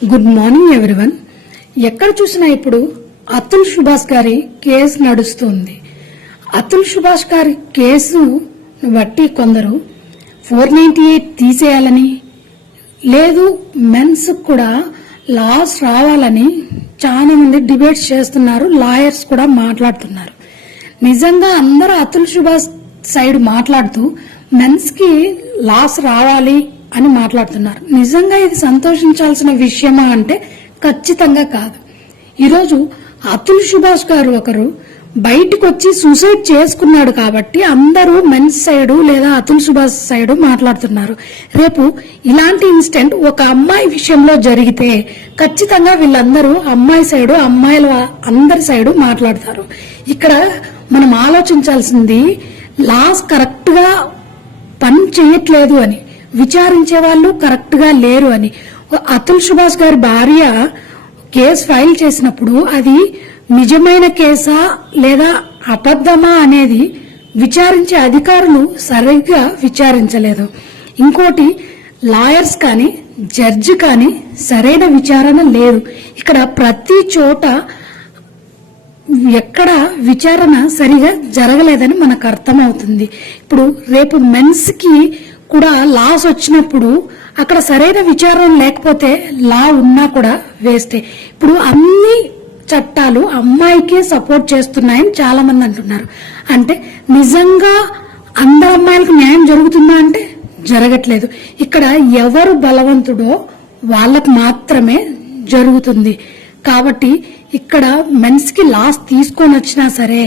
Good morning everyone. ఎక్కడ చూసినా ఇప్పుడు అతుల్ సుభాష్ గారి కేసు నడుస్తుంది. అతుల్ సుభాష్ గారి కేసు బట్టి కొందరు 498 తీసేయాలని, లేదు మెన్స్ కూడా లాస్ రావాలని చాలా మంది డిబేట్స్ చేస్తున్నారు. లాయర్స్ కూడా మాట్లాడుతున్నారు. నిజంగా అందరూ అతుల్ సుభాష్ సైడ్ మాట్లాడుతూ మెన్స్ కి లాస్ రావాలి అని మాట్లాడుతున్నారు. నిజంగా ఇది సంతోషించాల్సిన విషయమా అంటే ఖచ్చితంగా కాదు. ఈరోజు అతుల్ సుభాష్ గారు ఒకరు బయటకు వచ్చి సూసైడ్ చేసుకున్నాడు కాబట్టి అందరూ మెన్స్ సైడ్ లేదా అతుల్ సుభాష్ సైడ్ మాట్లాడుతున్నారు. రేపు ఇలాంటి ఇన్సిడెంట్ ఒక అమ్మాయి విషయంలో జరిగితే ఖచ్చితంగా వీళ్ళందరూ అమ్మాయి సైడు అమ్మాయిల అందరి సైడు మాట్లాడతారు. ఇక్కడ మనం ఆలోచించాల్సింది లాస్ కరెక్ట్ గా పని చేయట్లేదు అని, విచారించే వాళ్ళు కరెక్ట్ గా లేరు అని. అతుల్ సుభాష్ గారి భార్య కేసు ఫైల్ చేసినప్పుడు అది నిజమైన కేసా లేదా అబద్ధమా అనేది విచారించే అధికారులు సరిగ్గా విచారించలేదు. ఇంకోటి లాయర్స్ కానీ జడ్జి కానీ సరైన విచారణ లేదు. ఇక్కడ ప్రతి చోట ఎక్కడ విచారణ సరిగా జరగలేదని మనకు అర్థమవుతుంది. ఇప్పుడు రేపు మెన్స్ కి కూడా లాస్ వచ్చినప్పుడు అక్కడ సరైన విచారణ లేకపోతే లా ఉన్నా కూడా వేస్టే. ఇప్పుడు అన్ని చట్టాలు అమ్మాయికే సపోర్ట్ చేస్తున్నాయని చాలా మంది అంటున్నారు. అంటే నిజంగా అందరు అమ్మాయిలకు న్యాయం జరుగుతుందా అంటే జరగట్లేదు. ఇక్కడ ఎవరు బలవంతుడో వాళ్ళకు మాత్రమే జరుగుతుంది. కాబట్టి ఇక్కడ మెన్స్ కి లాస్ తీసుకొని వచ్చినా సరే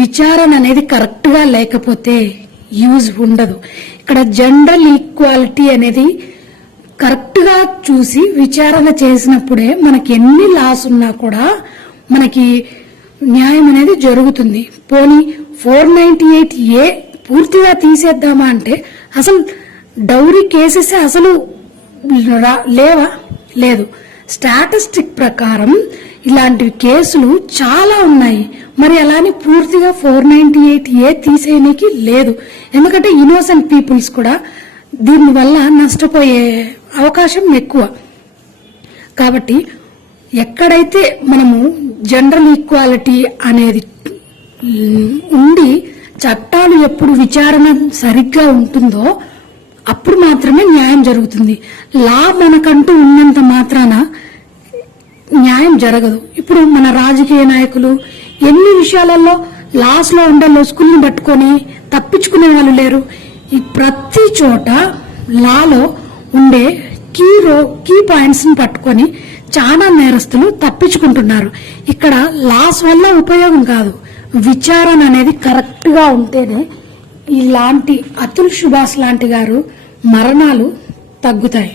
విచారణ అనేది కరెక్ట్ గా లేకపోతే యూజ్ ఉండదు. ఇక్కడ జనరల్ ఈక్వాలిటీ అనేది కరెక్ట్ గా చూసి విచారణ చేసినప్పుడే మనకి ఎన్ని లాస్ ఉన్నా కూడా మనకి న్యాయం అనేది జరుగుతుంది. పోనీ 498A పూర్తిగా తీసేద్దామా అంటే అసలు డౌరీ కేసెస్ అసలు లేవా? లేదు. స్టాటిస్టిక్ ప్రకారం ఇలాంటి కేసులు చాలా ఉన్నాయి. మరి అలానే పూర్తిగా 498A తీసేయడానికి లేదు. ఎందుకంటే ఇన్నోసెంట్ పీపుల్స్ కూడా దీనివల్ల నష్టపోయే అవకాశం ఎక్కువ. కాబట్టి ఎక్కడైతే మనము జనరల్ ఈక్వాలిటీ అనేది ఉండి చట్టాలు ఎప్పుడు విచారణ సరిగ్గా ఉంటుందో అప్పుడు మాత్రమే న్యాయం జరుగుతుంది. లా మనకంటూ ఉన్నంత మాత్రాన న్యాయం జరగదు. ఇప్పుడు మన రాజకీయ నాయకులు ఎన్ని విషయాలలో లాస్ లో ఉండే లొసుకుల్ని పట్టుకొని తప్పించుకునే వాళ్ళు లేరు. ఈ ప్రతి చోట లాలో ఉండే కీ పాయింట్స్ ని పట్టుకొని చాలా నేరస్తులు తప్పించుకుంటున్నారు. ఇక్కడ లాస్ వల్ల ఉపయోగం కాదు, విచారణ అనేది కరెక్ట్ గా ఉంటేనే ఇలాంటి అతుల్ సుభాష్ లాంటి గారు మరణాలు తగ్గుతాయి.